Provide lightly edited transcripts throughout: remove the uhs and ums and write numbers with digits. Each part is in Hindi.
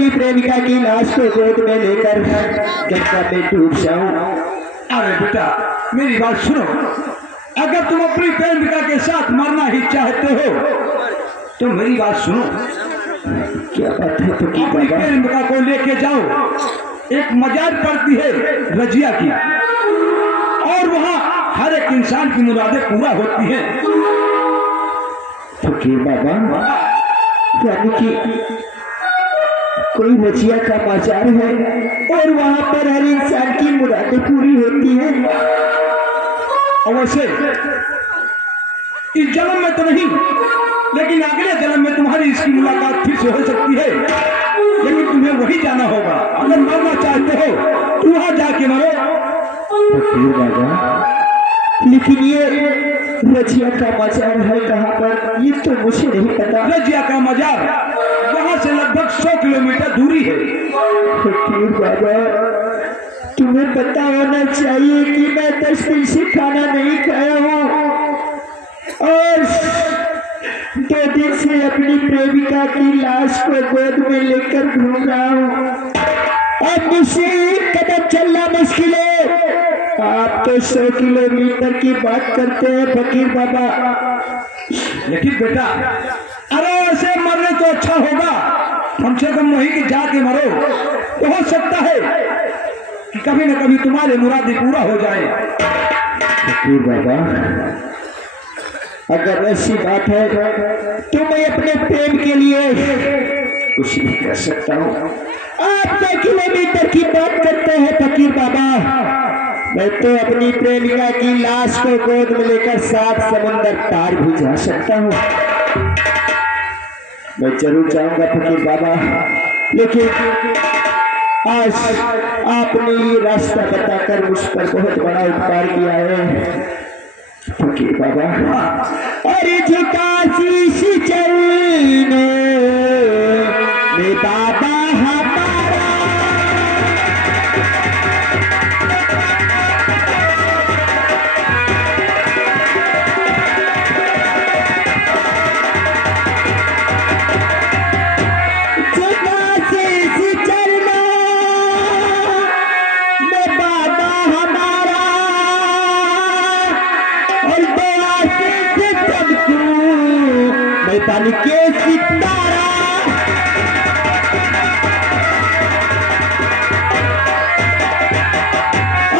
अपनी प्रेमिका की लाश को गोद में लेकर गंगा में डूब जाऊं। अरे बेटा मेरी बात सुनो, अगर तुम अपनी प्रेमिका के साथ मरना ही चाहते हो तो मेरी बात सुनो। क्या बात है फकीर अपनी बाबा? प्रेमिका को लेके जाओ, एक मजार पड़ती है रजिया की, और वहाँ हर एक इंसान की मुरादें पूरा होती हैं। फकीर बाबा यानी कि कोई रजिया का मजार है और वहाँ पर हर इंसान की मुरादें पूरी होती हैं। अवश्य इस जन्म में तो नहीं, लेकिन अगले जन्म में तुम्हारी इसकी मुलाकात फिर से हो सकती है। लेकिन तुम्हें वही जाना होगा। अगर मरना चाहते हो तो वहां जाके मरो। फकीर बाबा लेकिन ये रजिया का मजार है कहाँ पर, ये तो मुझे नहीं पता। रजिया का मजार यहाँ से लगभग 100 किलोमीटर दूरी है। फकीर बाबा तुम्हें पता होना चाहिए कि मैं 10 दिन से खाना नहीं खाया हूँ और 2 दिन से अपनी प्रेमिका की लाश को गोद में लेकर घूम रहा हूँ। अब मुझसे एक कदम चलना मुश्किल है। आप तो 100 किलोमीटर की बात करते हैं फकीर बाबा। लेकिन बेटा अरे ऐसे मरने तो अच्छा होगा, कम से कम वहीं की जाके मरो, तो हो सकता है कि कभी न कभी तुम्हारे मुरादें पूरा हो जाए। फकीर बाबा अगर ऐसी बात है तो मैं अपने प्रेम के लिए कुछ नहीं कर सकता हूँ। आप 2 किलोमीटर की बात करते हैं फकीर बाबा, मैं तो अपनी प्रेमिका की लाश को गोद में लेकर 7 समंदर पार भी जा सकता हूँ। मैं जरूर जाऊंगा फकीर बाबा, लेकिन आज आपने ये रास्ता बताकर मुझ पर बहुत बड़ा उपकार किया है फकीर बाबा। अरे झुका शीश चलने में बाबा हमारा, झुका शीश चलना में बाबा हमारा, और दया से सबको मैं बन के सितारा।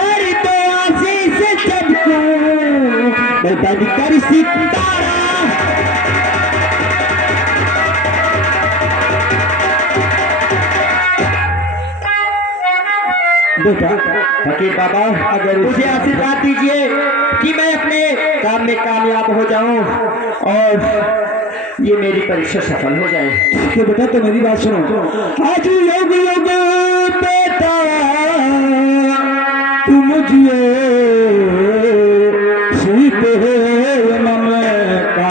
और दया से सबको मैं बन कर सितारा। बेटा फकीर बाबा अगर मुझे आशीर्वाद दीजिए कि मैं अपने काम में कामयाब हो जाऊं और ये मेरी परीक्षा सफल हो जाए। ठीक है बेटा, तो मेरी बात सुनो। आज योग योग बेटा तुम जियो सीत है मन का,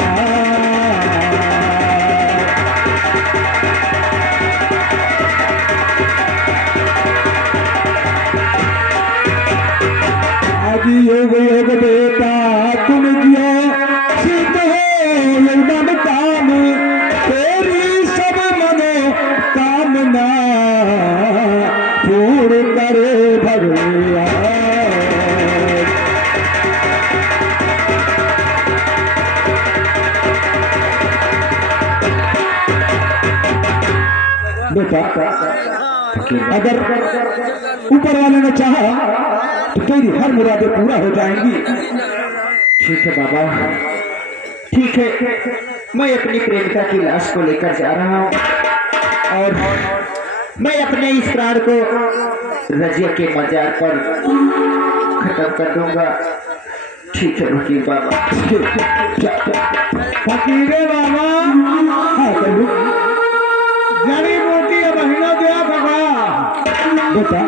आज योग योग बेटा तुम जियो सीत है मन काम, तेरी सब मनो कामना पूर्ण करे भगवान। बेटा अगर ऊपर वाले ने चाहा तो तेरी हर मुरादें पूरा हो जाएंगी। ठीक है बाबा, ठीक है, मैं अपनी प्रेमिका की लाश को लेकर जा रहा हूँ और मैं अपने इस प्राण को रजिया के मजार पर खत्म कर दूंगा। ठीक है वकील बाबा। फकीरे बाबा हाँ बोलो जड़ी बूटी महीना दिया बाबा। बेटा,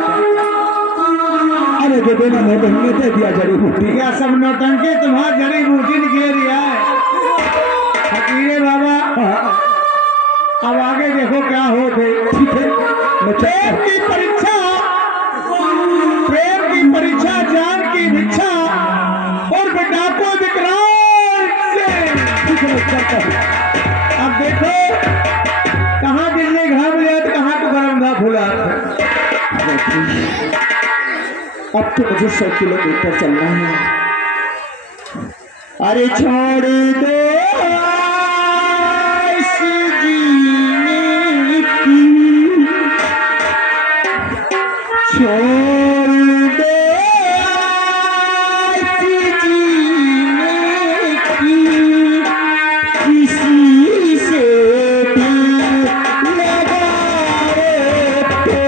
अरे जो देना है बहने दे दिया जड़ी बूटी। क्या सब नौटंकी तुम्हारा जड़ी बूटी निकले रिया है। फकीरे बाबा अब आगे देखो क्या हो थे। ठीक है मैं प्रेम की परीक्षा, प्रेम की परीक्षा, जान की भिक्षा और बेटा को विकराल से। ठीक है मैं चलता हूँ। अब देखो कहाँ बिजली घाम लिया तो कहाँ तो गर्म अब तो मुझे 100 किलोमीटर चलना है। अरे छोड़ दो इस जीने की, छोड़ दो इस जीने की, किसी से दिल लगाए तो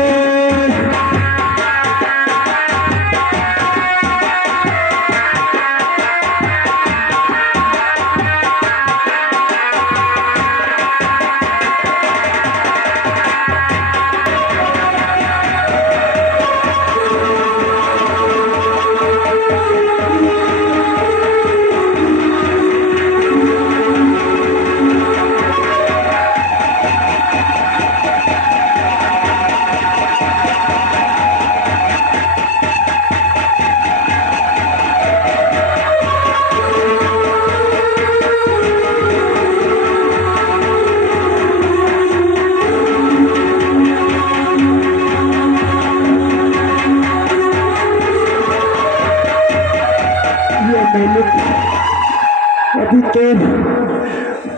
अभी तो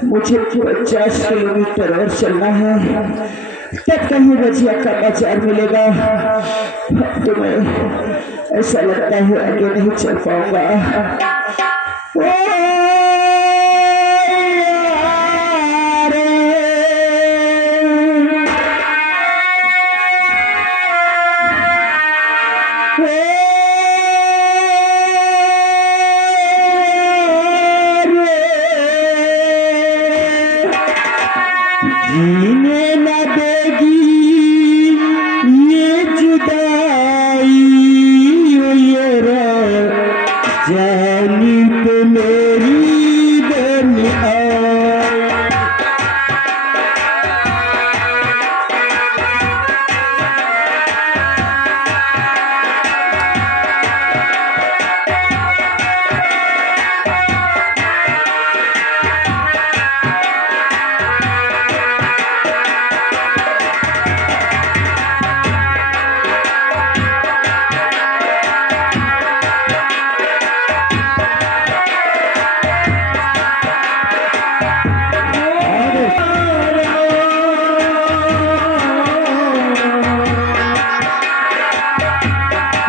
मुझे 50 किलोमीटर और चलना है, तब कहीं बचिया का बाजार मिलेगा। तो मैं ऐसा लगता है आगे नहीं चल पाऊंगा। जीने न देगी ये जुदाई, ये जानी पे मेरी दुनिया।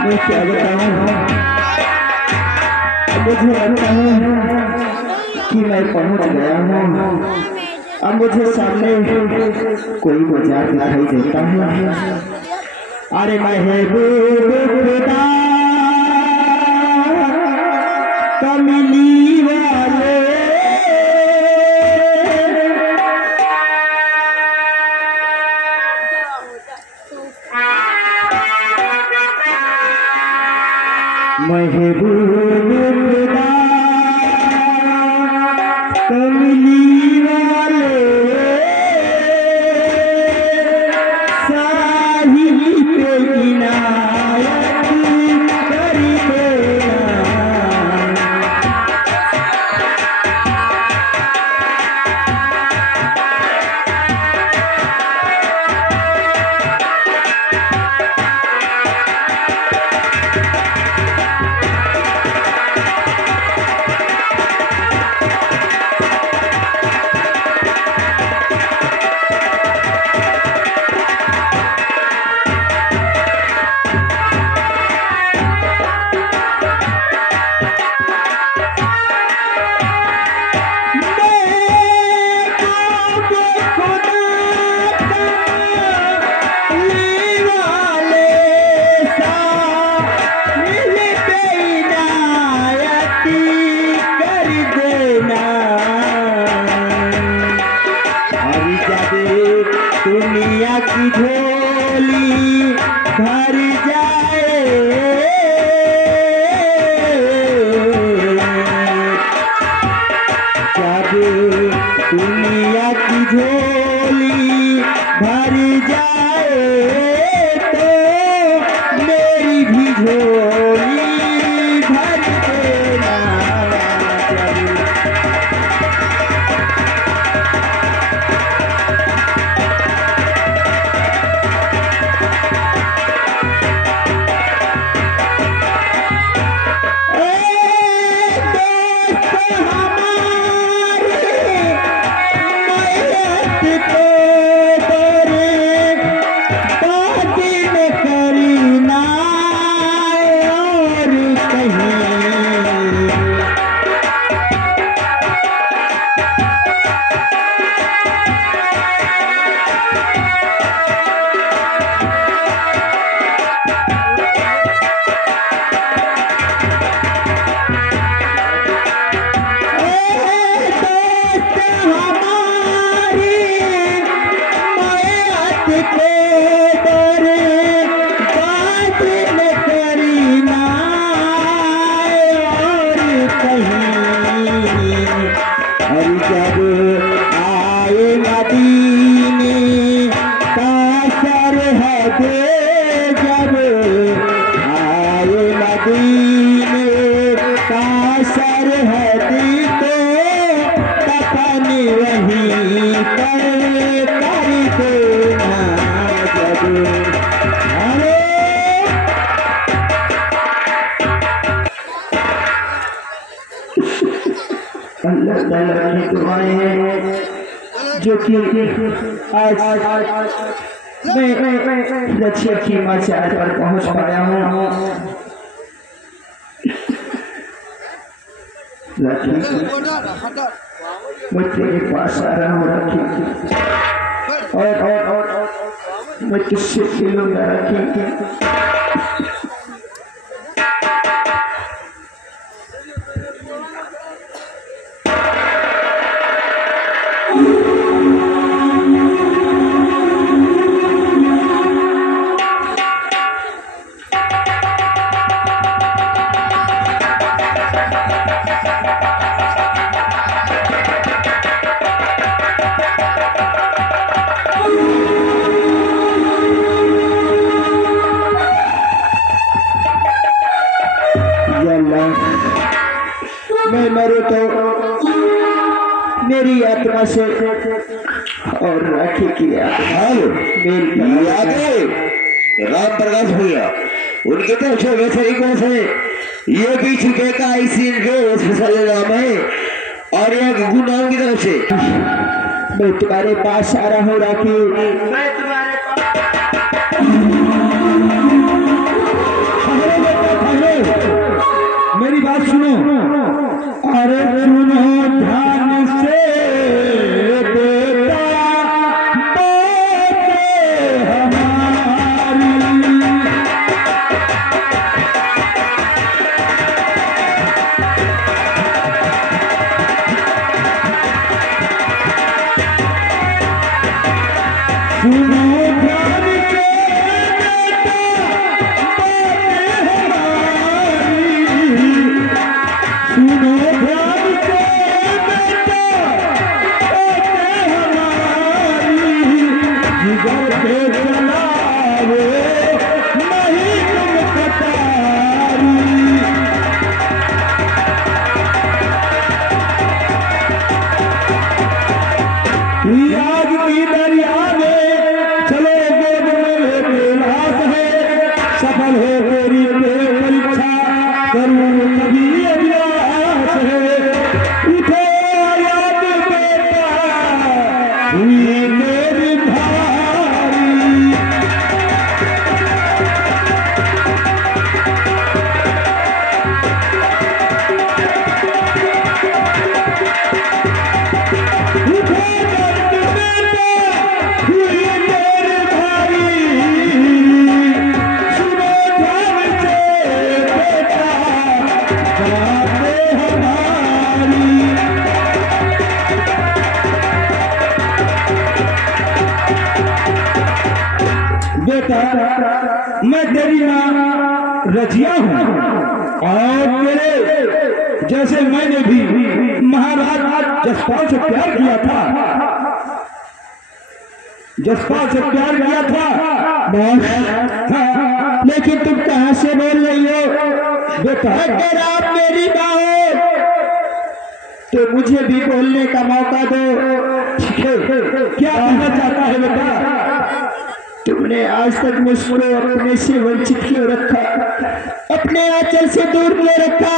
मैं क्या बताऊं, मुझे लगता है कि मैं पहुंच गया हूँ। अब मुझे सामने कोई बाजार दिखाई देता है। अरे महबूब खुदा कमली वाले, महबूब खुदा कमली वाले, साहिल पे इनायत कर देना। दुनिया की झोली भर जाए, जब दुनिया की झोली भर जाए तो मेरी भी झोली भर देना। अल्लाह ताला की दुआएं हैं जो कि आज मैं रक्षा की माँ से आज पर पहुँच पाया हूँ। मैं तेरे पास आ रहा हूँ राखी, और मैं तुझसे मिलूंगा राखी। मैं मरूं तो मेरी आत्मा से और राखी की मेरी राम प्रकाश भैया उनके तो छोटे तरीकों से ये भी चुके का इसी इनके स्पेशल नाम है, और ये गुरु नाम की तरफ से मैं तुम्हारे पास आ रहा हूँ राखी। मैं तुम्हारे मेरी बात सुनो, अरे सुनो ध्यान से बेटा मैं तेरी माँ रजिया हूँ, और तेरे जैसे मैंने भी महाराज जसपाल से प्यार किया था, जसपाल से प्यार किया था। हाँ, लेकिन तुम कहाँ से बोल रही हो बेटा? अगर आप मेरी माँ हो तो मुझे भी बोलने का मौका दो। क्या कहना चाहता है बेटा? तुमने आज तक मुझको अपने से वंचित क्यों रखा, अपने आंचल से दूर क्यों रखा,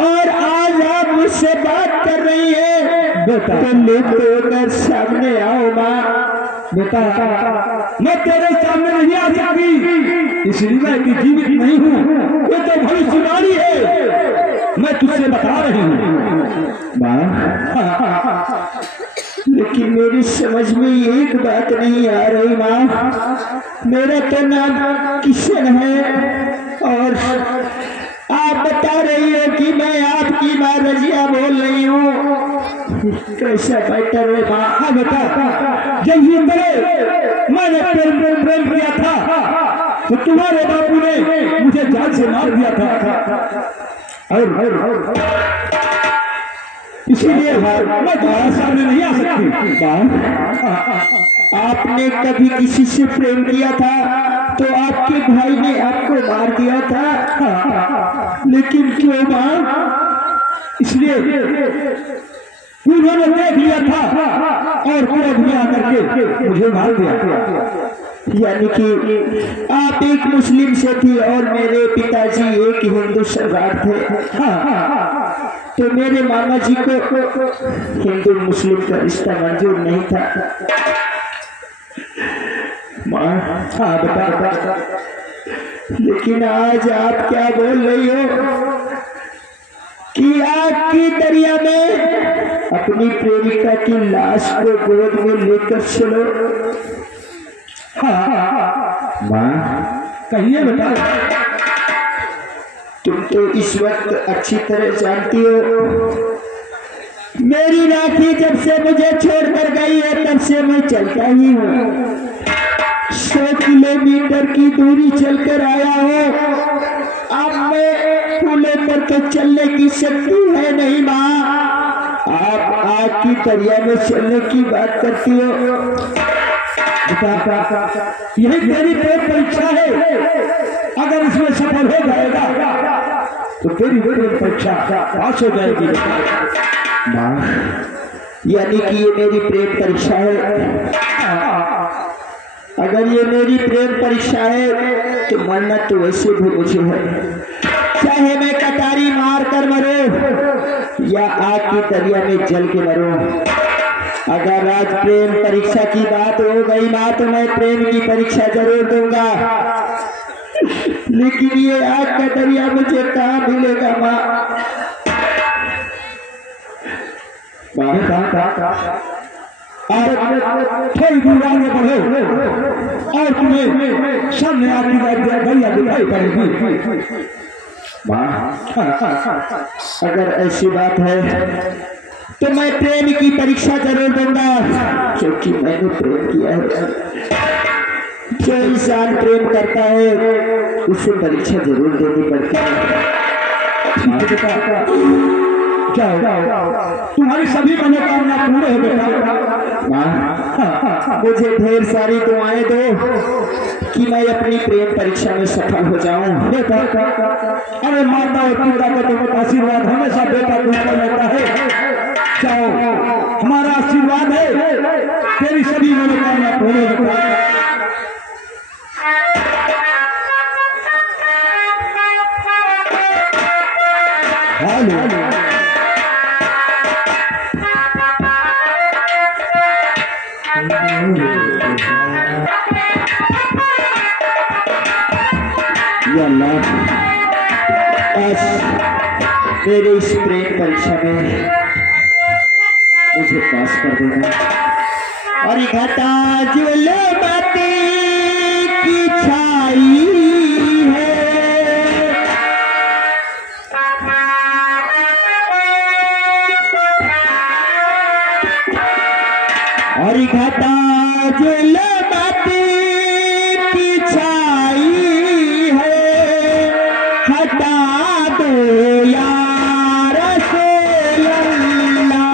और आज आप मुझसे बात कर रही है बेटा? तो लेट होकर सामने आओ माँ। बेटा मैं तेरे सामने नहीं आ सकती, इसलिए मैं कि जीवित नहीं हूँ, ये तो भविष्यवाणी है, मैं तुझसे बता रही हूँ माँ। लेकिन मेरी समझ में एक बात नहीं आ रही माँ। मेरा तो नाम किशन है, और आप बता रही हो कि मैं आपकी माँ रजिया बोल रही हूँ। कैसा बेटर है माँ? हाँ बेटा, जब ये मैंने प्रेम किया था तो तुम्हारे बापू ने मुझे जान से मार दिया था, और इसीलिए मैं तुम्हारे सामने नहीं आ सकती। आपने कभी किसी से प्रेम किया था तो आपके भाई ने आपको मार दिया था, लेकिन क्यों माँ? इसलिए उन्होंने देख लिया था और क्रोध में आकर के मुझे मार दिया। यानी कि आप एक मुस्लिम से थी और मेरे पिताजी एक हिंदू सरदार थे। हाँ, तो मेरे मामा जी को हिंदू मुस्लिम का रिश्ता मंजूर नहीं था। माँ, हाँ बेटा, लेकिन आज आप क्या बोल रही हो कि आग की दरिया में अपनी प्रेमिका की लाश को गोद में लेकर चलो। हाँ माँ, कहिए बेटा। तुम तो इस वक्त अच्छी तरह जानती हो मेरी राखी जब से मुझे छोड़कर गई है तब से मैं चलता ही हूँ। 100 किलोमीटर की दूरी चलकर आया हूँ। अब मैं फूले पर तो चलने की शक्ति है नहीं माँ। आप आग की दरिया में चलने की बात करती हो। यही तेरी प्रेम परीक्षा है। अगर इसमें सफल हो जाएगा तो तेरी प्रेम परीक्षा पास हो जाएगी माँ। यानी कि ये मेरी प्रेम परीक्षा है। अगर ये मेरी प्रेम परीक्षा है तो मरना तो वैसे भी मुझे है, चाहे मैं कटारी मार कर मरूं या आग की दरिया में जल के मरूं। अगर आज प्रेम परीक्षा की बात हो गई माँ तो मैं प्रेम की परीक्षा जरूर दूंगा, लेकिन ये आग का दरिया मुझे कहाँ मिलेगा माँ। थोड़ी दूर आगे बढ़ो और तुम्हें सामने आपकी भैया दिखाई पड़ेगी। अगर ऐसी बात है तो मैं प्रेम की परीक्षा जरूर दूंगा, क्योंकि मैंने प्रेम किया है। जो इंसान प्रेम करता है उसे परीक्षा जरूर देनी पड़ती है। तुम्हारी सभी मनोकामना पूरे हो बेटा। मुझे ढेर सारी दुआएं दो कि मैं अपनी प्रेम परीक्षा में सफल हो जाऊं। बेटा, अरे माता और पिता का तो आशीर्वाद हमेशा बेटा को रहता है। जाओ, हमारा आशीर्वाद है, तेरी सभी मनोकामना पूरे हो। या अल्लाह, आज मेरे इस प्रेम परीक्षा में मुझे पास कर देना। और घटा जुल्मती की छाई है, और घटा जुल्मती की छाई है, हटा दो या रसूल अल्लाह।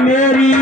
मेरी